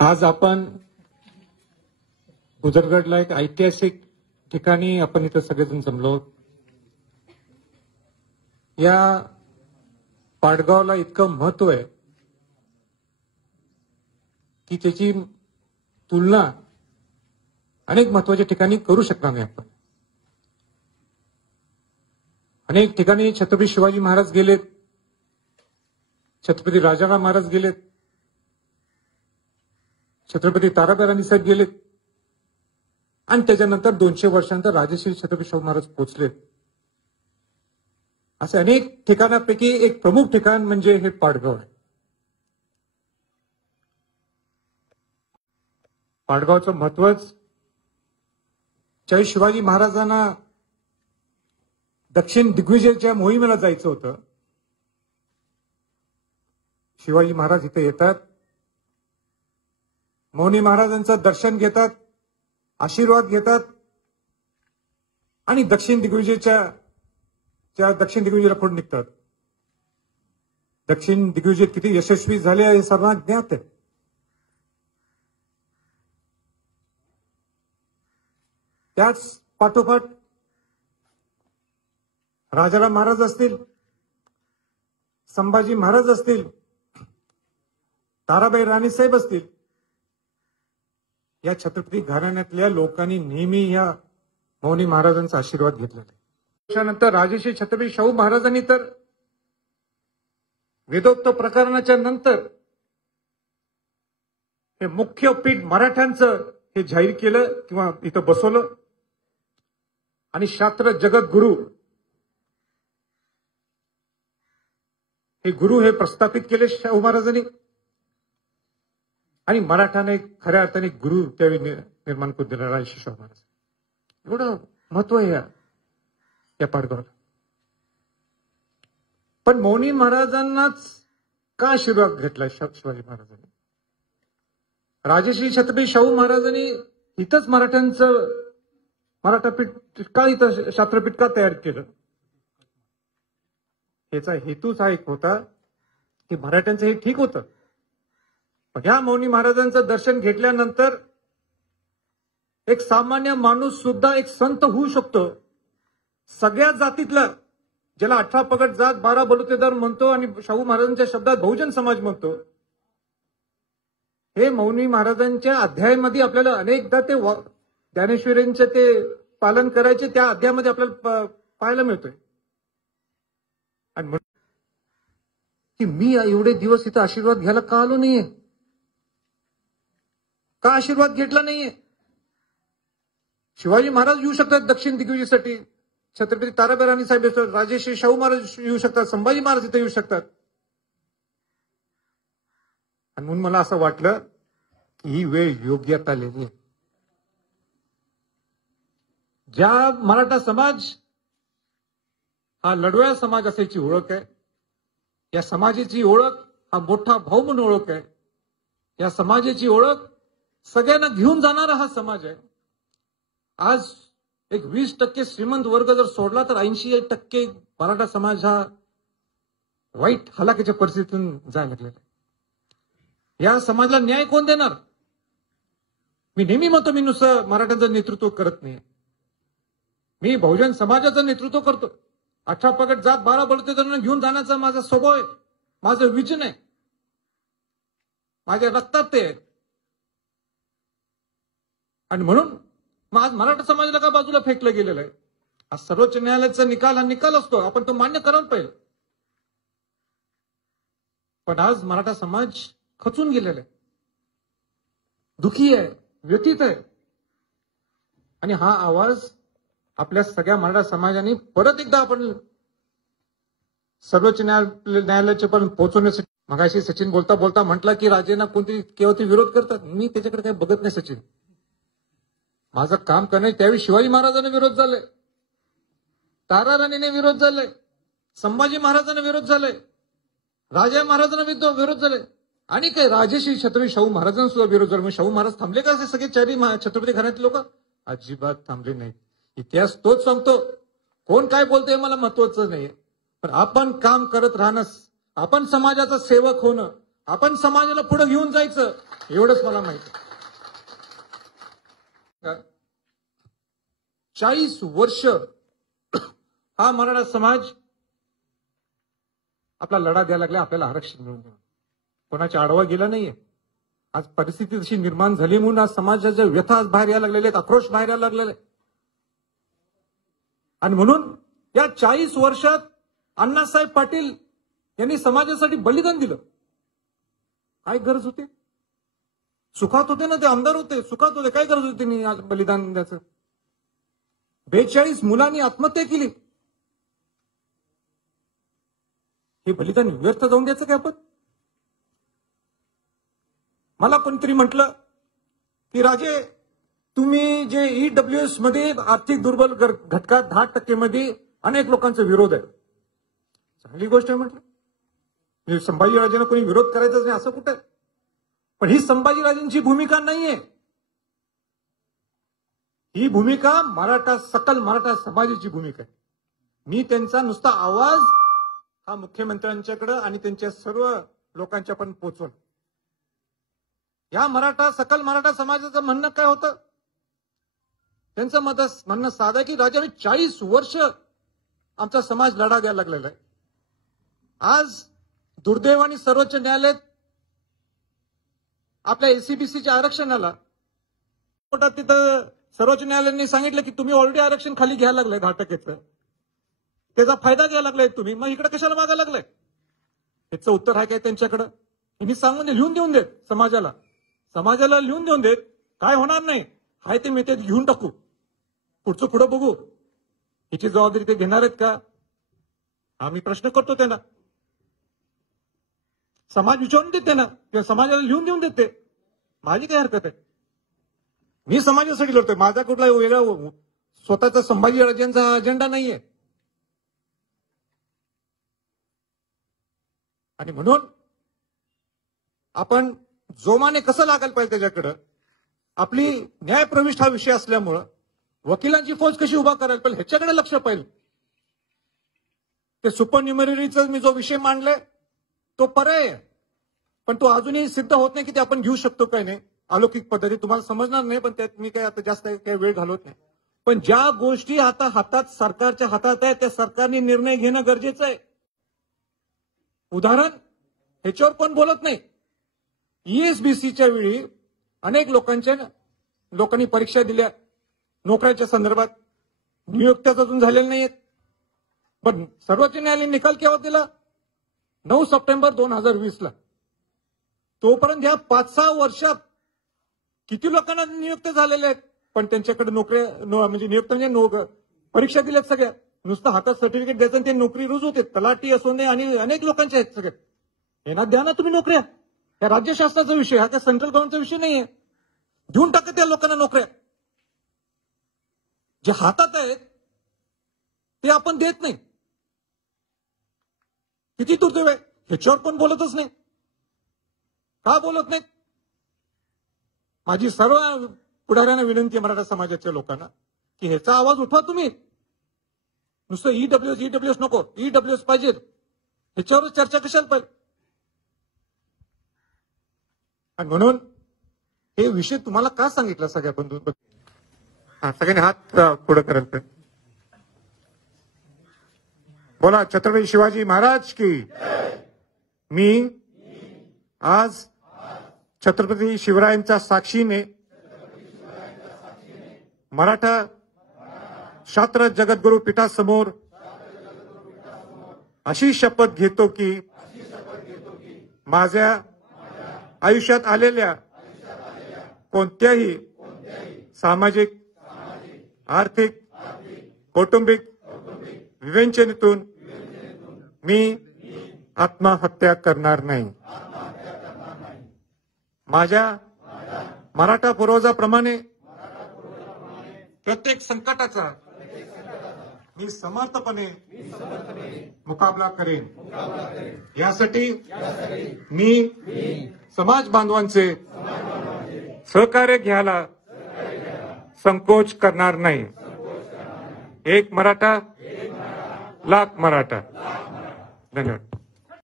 आज आपण उजरगडला एक ऐतिहासिक ठिकाणी आपण इथं सगळेजण जमलो. या पाडगावला इतकं महत्व आहे की त्याची तुलना अनेक महत्वाच्या ठिकाणी करू शकणार नाही आपण. अनेक ठिकाणी छत्रपती शिवाजी महाराज गेलेत, छत्रपती राजाराम महाराज गेलेत, छत्रपती ताराबाई राणी साहेब गेलेत आणि त्याच्यानंतर 200 वर्षांनंतर राजश्री छत्रपती शाहू महाराज पोहोचलेत. असे अनेक ठिकाणापैकी एक प्रमुख ठिकाण म्हणजे हे पाडगाव आहे. पाडगावचं महत्वच ज्यावेळी शिवाजी महाराजांना दक्षिण दिग्विजयच्या मोहिमेला जायचं होतं, शिवाजी महाराज इथे येतात, मौनी महाराजांचं दर्शन घेतात, आशीर्वाद घेतात आणि दक्षिण दिग्विजयाला पुढे निघतात. दक्षिण दिग्विजय किती यशस्वी झाले हे सर्वांना ज्ञात आहे. त्याच पाठोपाठ राजाराम महाराज असतील, संभाजी महाराज असतील, ताराबाई राणी साहेब असतील, या छत्रपती घराण्यातल्या लोकांनी नेहमी या मौनी महाराजांचा आशीर्वाद घेतलेला आहे. त्यानंतर राजश्री छत्रपती शाहू महाराजांनी तर वेदोक्त प्रकरणाच्या नंतर हे मुख्य पीठ मराठ्यांचं हे जाहीर केलं किंवा इथं बसवलं आणि शास्त्र जगद्गुरु हे गुरु हे प्रस्थापित केले शाहू महाराजांनी आणि मराठाने खऱ्या अर्थाने गुरु त्यावेळी निर्माण करून दिला राजश्री शाहू महाराज. एवढं महत्व आहे या पाडगावला. पण मौनी महाराजांनाच का आशीर्वाद घेतला शिवाजी महाराजांनी? राजश्री छत्रपती शाहू महाराजांनी इथंच मराठापीठ का इथं शास्त्रपीठ का तयार केलं? याचा हेतूच हा एक होता की मराठ्यांचं हे ठीक होतं, पण ह्या मौनी महाराजांचं दर्शन घेतल्यानंतर एक सामान्य माणूस सुद्धा एक संत होऊ शकतो. सगळ्या जातीतला, ज्याला 18 पगड जात 12 बलुतेदार म्हणतो आणि शाहू महाराजांच्या शब्दात बहुजन समाज म्हणतो, हे मौनी महाराजांच्या अध्यायामध्ये आपल्याला अनेकदा ते ज्ञानेश्वरींचे ते पालन करायचे त्या अध्यायामध्ये आपल्याला पाहायला मिळतोय. आणि म्हणून की मी एवढे दिवस इथं आशीर्वाद घ्यायला का आलो नाहीये, का आशीर्वाद घेतला नाहीये? शिवाजी महाराज येऊ शकतात दक्षिण दिग्विजयसाठी, छत्रपती ताराबाई राणी साहेब, राजश्री शाहू महाराज येऊ शकतात, संभाजी महाराज इथे येऊ शकतात. आणि म्हणून मला असं वाटलं की ही वेळ योग्यात आलेली आहे. ज्या मराठा समाज हा लढवया समाज असायची ओळख आहे, या समाजाची ओळख हा मोठा भाऊ म्हणून ओळख आहे, या समाजाची ओळख सगळ्यांना घेऊन जाणारा हा समाज आहे. आज एक 20% श्रीमंत वर्ग जर सोडला तर 80% मराठा समाज हा वाईट हलाखीच्या परिस्थितीतून जायला लागलेला आहे. या समाजाला न्याय कोण देणार? मी नेहमी म्हणतो, मी नुसतं मराठ्यांचं नेतृत्व करत नाही, मी बहुजन समाजाचं नेतृत्व करतो. 18 पगड जात 12 बलुतेदारांना घेऊन जाण्याचा माझा स्वभाव आहे, माझं विजन आहे, माझ्या रक्तात ते आहे. आणि म्हणून मग आज मराठा समाजाला का बाजूला फेकलं गेलेलं आहे? आज सर्वोच्च न्यायालयाचा निकाल हा निकाल असतो, आपण तो मान्य करायला पाहिजे. पण आज मराठा समाज खचून गेलेला आहे, दुखी आहे, व्यथित आहे. आणि हा आवाज आपल्या सगळ्या मराठा समाजाने परत एकदा आपण सर्वोच्च न्यायालयाचे पण पोहोचवण्यासाठी. मगाशी सचिन बोलता बोलता म्हटला की राजेंना कोणतरी केव्हा ते विरोध करतात. मी त्याच्याकडे काही बघत नाही सचिन, माझं काम करणे. त्यावेळी शिवाजी महाराजांना विरोध झालाय, तारा राणीने विरोध झालाय, संभाजी महाराजांना विरोध झालाय, राजा महाराजांना विरोध झालाय आणि काय राजश्री छत्रपती शाहू महाराजांना सुद्धा विरोध झाला. मग शाहू महाराज थांबले का? असे सगळे चारी छत्रपती घराण्यातले लोक अजिबात थांबले नाहीत. इतिहास तोच सांगतो, कोण काय बोलतोय मला महत्वाचं नाहीये, पण आपण काम करत राहणं, आपण समाजाचा सेवक होणं, आपण समाजाला पुढे घेऊन जायचं, एवढंच मला माहिती आहे. 40 वर्ष हा मराठा समाज आपला लढा द्यायला लागला, आपल्याला आरक्षण मिळवून देणं. कोणाच्या आडवा गेला नाहीये. आज परिस्थिती अशी निर्माण झाली म्हणून आज समाजाच्या व्यथा आज बाहेर यायला लागलेले आहेत, आक्रोश बाहेर यायला लागलेले. आणि म्हणून या 40 वर्षात अण्णासाहेब पाटील यांनी समाजासाठी बलिदान दिलं. काय गरज होती? सुखात होते ना, ते आमदार होते, सुखात होते, काय गरज होती त्यांनी बलिदान द्यायचं? 42 मुलांनी आत्महत्या केली. हे बलिदान व्यर्थ जाऊन द्यायचं काय आपण? मला कोणतरी म्हटलं की राजे, तुम्ही जे ईडब्ल्यूएस मध्ये आर्थिक दुर्बल घटकात 10% मध्ये अनेक लोकांचा विरोध आहे. चांगली गोष्ट आहे म्हटलं. संभाजीराजेंना कोणी विरोध करायचाच नाही असं कुठं आहे? पण ही संभाजीराजेंची भूमिका नाहीये. ही भूमिका सकल मराठा समाजाची भूमिका आहे. मी त्यांचा नुसता आवाज हा मुख्यमंत्र्यांच्याकडे आणि त्यांच्या सर्व लोकांच्या पण पोहोचवला. या सकल मराठा समाजाचं म्हणणं काय होतं? त्यांचं म्हणणं साधं की राजा, 40 वर्ष आमचा समाज लढा द्यायला लागलेला आहे. आज दुर्दैवाने सर्वोच्च न्यायालयात आपल्या एससीबीसीच्या आरक्षणाला कोर्टात तिथं सर्वोच्च न्यायालयाने सांगितलं की तुम्ही ऑलरेडी आरक्षण खाली घ्यायला लागलंय 10%चं, त्याचा फायदा घ्यायला लागलाय तुम्ही, मग इकडे कशाला मागायला लागलाय? याचं उत्तर आहे काय त्यांच्याकडे? मी सांगून लिहून देऊन देत समाजाला लिहून देऊन देत. काय होणार नाही, हाय ते मी ते घेऊन टाकू, पुढचं पुढं बघू. याची जबाबदारी ते घेणार आहेत का? आम्ही प्रश्न करतो त्यांना. समाज विचारून देते ना, किंवा समाजाला लिहून देऊन देते. माझी काय हरकत आहे? मी समाजासाठी लढतोय. माझा कुठला वेगळा स्वतःचा संभाजीराजेंचा अजेंडा नाहीये. आणि म्हणून आपण जोमाने कसं लागायला पाहिजे त्याच्याकडं. आपली न्यायप्रविष्ट हा विषय असल्यामुळं वकिलांची फौज कशी उभा करायला पाहिजे ह्याच्याकडे लक्ष पाहिजे. ते सुपर न्यूमररीचा मी जो विषय मांडलाय तो पर्याय आहे, पण तो अजूनही सिद्ध होत नाही की ते आपण घेऊ शकतो काय नाही. अलौकिक पद्धती तुम्हाला समजणार नाही, पण त्यात मी काय आता जास्त काही वेळ घालवत नाही. पण ज्या गोष्टी आता हातात सरकारच्या हातात आहे त्या सरकारने निर्णय घेणं गरजेचं आहे. उदाहरण, ह्याच्यावर कोण बोलत नाही. ईएसबीसीच्या वेळी अनेक लोकांनी परीक्षा दिल्या नोकऱ्याच्या संदर्भात, नियुक्त्याच अजून झालेल्या नाहीयेत. पण सर्वोच्च न्यायालयाने निकाल केव्हा दिला? 9 सप्टेंबर 2020ला. तोपर्यंत या 5-6 वर्षात किती लोकांना नियुक्त झालेले आहेत, पण त्यांच्याकडे नोकऱ्या म्हणजे नियुक्त म्हणजे परीक्षा दिल्यात सगळ्या. नुसतं हातात सर्टिफिकेट द्यायचं आणि ते नोकरी रुजू होते. तलाठी असू नये आणि अनेक लोकांचे आहेत सगळे. यांना द्या ना तुम्ही नोकऱ्या. या राज्य शासनाचा विषय, हा काय सेंट्रल गव्हर्नमेंटचा विषय नाहीये. देऊन टाका त्या लोकांना नोकऱ्या. जे हातात आहेत ते आपण देत नाही. किती दुर्दैव आहे. ह्याच्यावर कोण बोलतच नाही. का बोलत नाही? माझी सर्व पुढाऱ्यांना विनंती आहे, मराठा समाजाच्या लोकांना, की ह्याचा आवाज उठवा तुम्ही. नुसतं ईडब्ल्यूएस नको, ईडब्ल्यूएस पाहिजे. ह्याच्यावर चर्चा कशाला पाहिजे? आणि म्हणून हे विषय तुम्हाला का सांगितलं सगळ्या बंधू? सगळ्यांनी हात पुढे करायला. बोला छत्रपती शिवाजी महाराज की. मी आज छत्रपती शिवरायांच्या साक्षीने मराठा शास्त्र जगद्गुरु पीठासमोर अशी शपथ घेतो की माझ्या आयुष्यात आलेल्या कोणत्याही सामाजिक, आर्थिक, कौटुंबिक विवेचनेतून मी आत्महत्या करणार नाही. माझ्या मराठा पूर्वजाप्रमाणे प्रत्येक संकटाचा मी समर्थपणे मुकाबला करेन. यासाठी मी समाज बांधवांचे सहकार्य घ्यायला संकोच करणार नाही. एक मराठा, लाख मराठा. धन्यवाद.